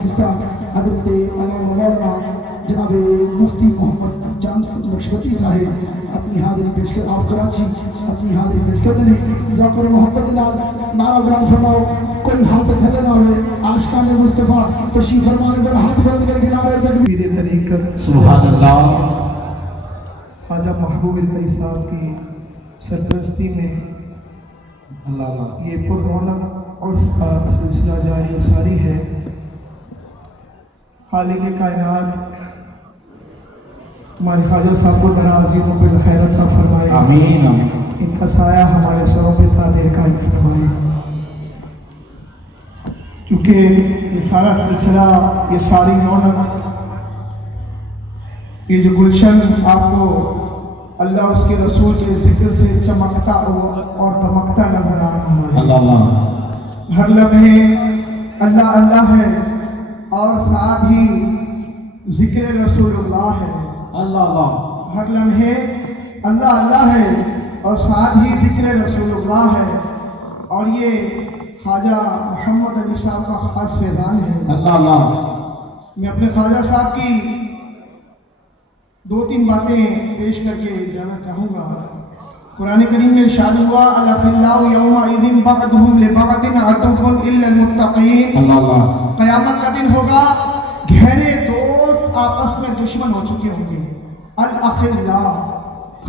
حضرت علامہ مولانا جناب مفتی محمد جان نقشبندی صاحب اپنی حاضری پیش کر آپ کراچی اپنی حاضری پیش کر دیں ذاکر محبت نال نعرہ بلند فرماؤ کوئی حالت تھلے نہ ہوئے عاشقان مصطفیٰ تشریف فرمانے پر ہاتھ بلند کر کے نعرہ تکبیر طریقت سبحان اللہ خواجہ محبوب الہی صاحب کی سرپرستی میں اللہ یہ پر رونق اور سلسلہ جاری و ساری ہے۔ خالق کائنات ہمارے خواجہ صاحب کو دراز عمر بالخیر عطا فرمائے، آمین آمین۔ ان کا سایہ ہمارے سروں پہ قادر قائم فرمائے، کیونکہ یہ سارا سلسلہ، یہ ساری رونق، یہ جو گلشن آپ کو اللہ اس کے رسول کے ذکر سے چمکتا اور دمکتا نظر آ رہا ہے۔ اللہ ہر لمحے اللہ اللہ ہے اور ساتھ ہی ذکر رسول اللہ ہے۔ اللہ ہر لمحے اللہ اللہ ہے اور ساتھ ہی ذکر رسول اللہ ہے، اور یہ خواجہ محمد علی صاحب کا خاص فیضان ہے۔ اللہ میں اپنے خواجہ صاحب کی دو تین باتیں پیش کر کے اجازت چاہوں گا۔ قرآن کریم میں ارشاد ہوا الاخلاء یومئذ بعضهم لبعض عدو الا المتقین۔ اللہ قیامت کا دن ہوگا، گہرے دوست آپس میں دشمن ہو چکے ہوں گے۔ الاخلاء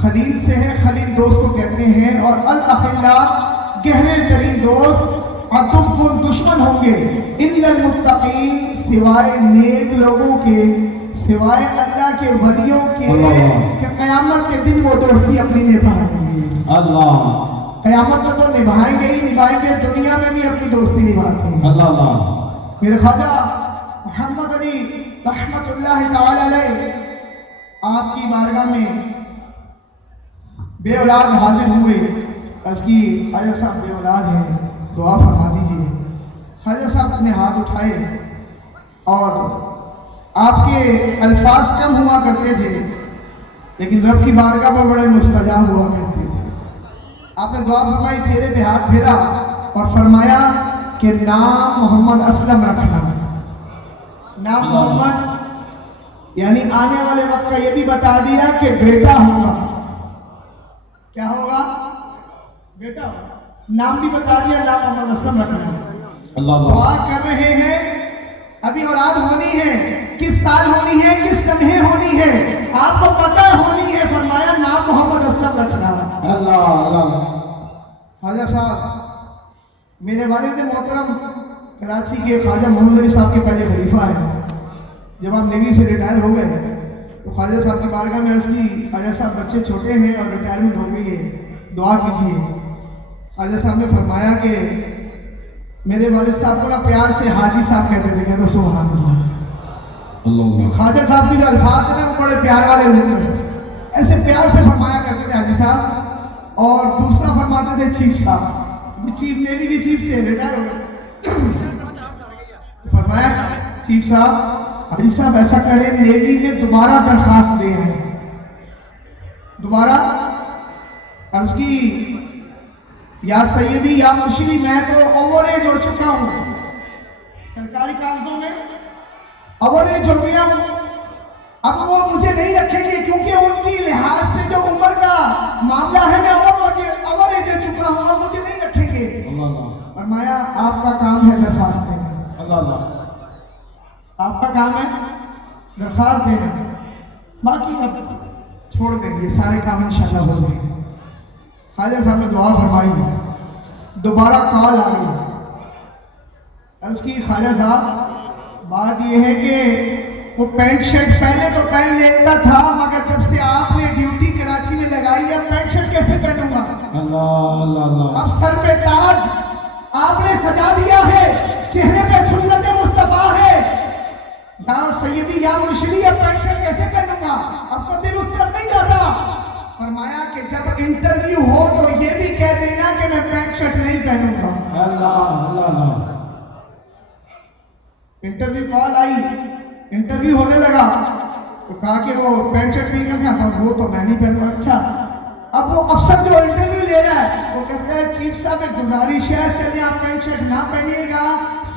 خلیل سے ہے، خلیل دوست کو کہتے ہیں، اور الاخلاء گہرے ترین دوست، عدو دشمن ہوں گے، الا المتقین سوائے نیک لوگوں کے، سوائے اللہ کے ولیوں کے، کہ قیامت کے دن وہ دوستی اپنی نبھائیں گے۔ اللہ قیامت میں تو نبھائیں گے ہی نبھائیں گے، دنیا میں بھی اپنی دوستی نبھاتے ہیں۔ اللہ میرے خواجہ محمد علی رحمت اللہ تعالی علیہ آپ کی بارگاہ میں بے اولاد حاضر ہوئے۔ اس کی خواجہ صاحب بے اولاد ہیں، دعا فرما دیجیے۔ خواجہ صاحب نے ہاتھ اٹھائے اور آپ کے الفاظ کم ہوا کرتے تھے لیکن رب کی بارگاہ پر بڑے مستجاب ہوا کرتے تھے۔ آپ نے دعا فرمائی، چہرے پہ ہاتھ پھیرا اور فرمایا کہ نام محمد اسلم رکھنا۔ نام محمد یعنی آنے والے وقت کا یہ بھی بتا دیا کہ بیٹا ہوگا۔ کیا ہوگا؟ بیٹا ہوگا۔ نام بھی بتا دیا، نام محمد اسلم رکھنا۔ دعا کر رہے ہیں، ابھی اولاد ہونی ہے، کس سال ہونی ہے، کس لمحے ہونی ہے، آپ کو پتہ ہونی ہے، فرمایا نام محمد اسلم رکھنا۔ اللہ خواجہ صاحب میرے والد محترم کراچی کے خواجہ محمد علی صاحب کے پہلے خلیفہ ہیں۔ جب آپ نیوی سے ریٹائر ہو گئے تو خواجہ صاحب کی بارگاہ میں عرض کی، خواجہ صاحب بچے چھوٹے ہیں اور ریٹائرمنٹ ہو گئی ہے، دعا کیجیے۔ خواجہ صاحب نے فرمایا کہ میرے والد صاحب کو نا پیار سے حاجی صاحب کہتے تھے، کہتے سبحان اللہ۔ خواجہ صاحب کی جو الفاظ ہیں وہ بڑے پیار والے ہوتے ہیں، ایسے پیار سے فرمایا کرتے تھے حاجی صاحب، اور دوسرا فرماتے تھے چیف صاحب، چیف نیوی کے چیف تھے، ریٹائر ہو گئے۔ فرمایا چیف صاحب، حاجی صاحب ایسا کریں نیوی میں دوبارہ درخواست دے رہے ہیں، دوبارہ عرض کی یا سیدی یا مرشدی میں تو اوور ایج ہو چکا ہوں، سرکاری کاغذوں میں اوور ایج ہو گیا ہوں، اب وہ مجھے نہیں رکھیں گے کیونکہ ان کی لحاظ سے جو عمر کا معاملہ ہے میں اوور ایج ہو چکا ہوں، اب مجھے نہیں رکھیں گے۔ فرمایا آپ کا کام ہے درخواست دینا، آپ کا کام ہے درخواست دینا، باقی اب چھوڑ دیں گے، سارے کام انشاءاللہ ہو جائیں گے۔ خواجہ صاحب نے دعا فرمائی، دوبارہ کال آ گئی، عرض کی خواجہ صاحب بات یہ ہے کہ وہ پینٹ شرٹ پہلے تو پہن لیتا تھا، مگر جب سے آپ نے ڈیوٹی کراچی میں لگائی ہے پینٹ شرٹ کیسے پہنوں گا؟ اب سر پہ تاج آپ نے سجا دیا ہے، چہرے پہ سنت مصطفیٰ ہے، یا سیدی یا مرشدی اب پینٹ شرٹ کیسے پہنوں گا؟ اب تو دل اس طرف نہیں جاتا۔ فرمایا کہ جب انٹرویو ہو تو یہ بھی کہہ دینا کہ میں پینٹ شرٹ نہیں پہنوں گا۔ انٹرویو کال آئی، انٹرویو ہونے لگا تو کہا کہ وہ پینٹ شرٹ نہیں پہنا تھا، وہ تو میں نہیں پہنوں گا۔ اچھا، اب وہ افسر جو انٹرویو لے رہا ہے وہ کہتا ہے چیف صاحب ایک گزارش ہے، چلیے آپ پینٹ شرٹ نہ پہنیے گا،